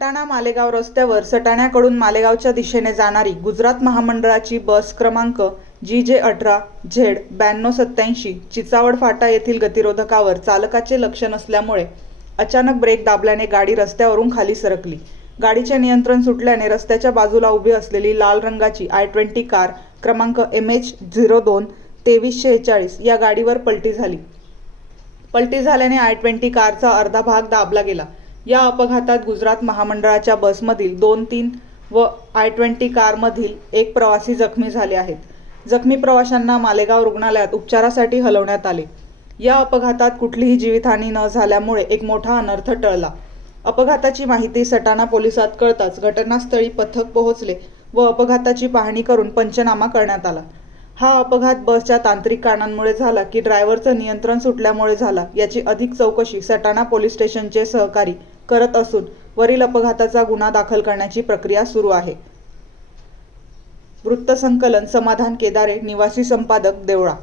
सटाणा मालेगाव रस्त्यावर सटाण्याकडून मालेगावच्या दिशेने जाणारी गुजरात महामंडळाची बस क्रमांक जी जे अठरा झेड ब्याण्णव सत्याऐंशी चिचावड फाटा येथील गतिरोधकावर चालकाचे लक्ष नसल्यामुळे अचानक ब्रेक दाबल्याने गाडी रस्त्यावरून खाली सरकली. गाडीचे नियंत्रण सुटल्याने रस्त्याच्या बाजूला उभी असलेली लाल रंगाची आय ट्वेंटी कार क्रमांक एम एच झिरो दोन तेवीस शेहेचाळीस या गाडीवर पलटी झाली. पलटी झाल्याने आय ट्वेंटी कारचा अर्धा भाग दाबला गेला. या अपघातात गुजरात महामंडळाच्या बसमधील दोन तीन व आय ट्वेंटी कारमधील एक प्रवासी जखमी झाले आहेत. जखमी प्रवाशांना मालेगाव रुग्णालयात उपचारासाठी हलवण्यात आले. या अपघातात कुठलीही जीवितहानी न झाल्यामुळे एक मोठा अनर्थ टळला. अपघाताची माहिती सटाणा पोलिसात कळताच घटनास्थळी पथक पोहोचले व अपघाताची पाहणी करून पंचनामा करण्यात आला. हा अपघात बसच्या तांत्रिक कारणांमुळे झाला की ड्रायव्हरचं नियंत्रण सुटल्यामुळे झाला याची अधिक चौकशी सटाणा पोलीस स्टेशनचे सहकारी करत असून वरील अपघाताचा गुन्हा दाखल करण्याची प्रक्रिया सुरू आहे. वृत्तसंकलन समाधान केदारे निवासी संपादक देवळा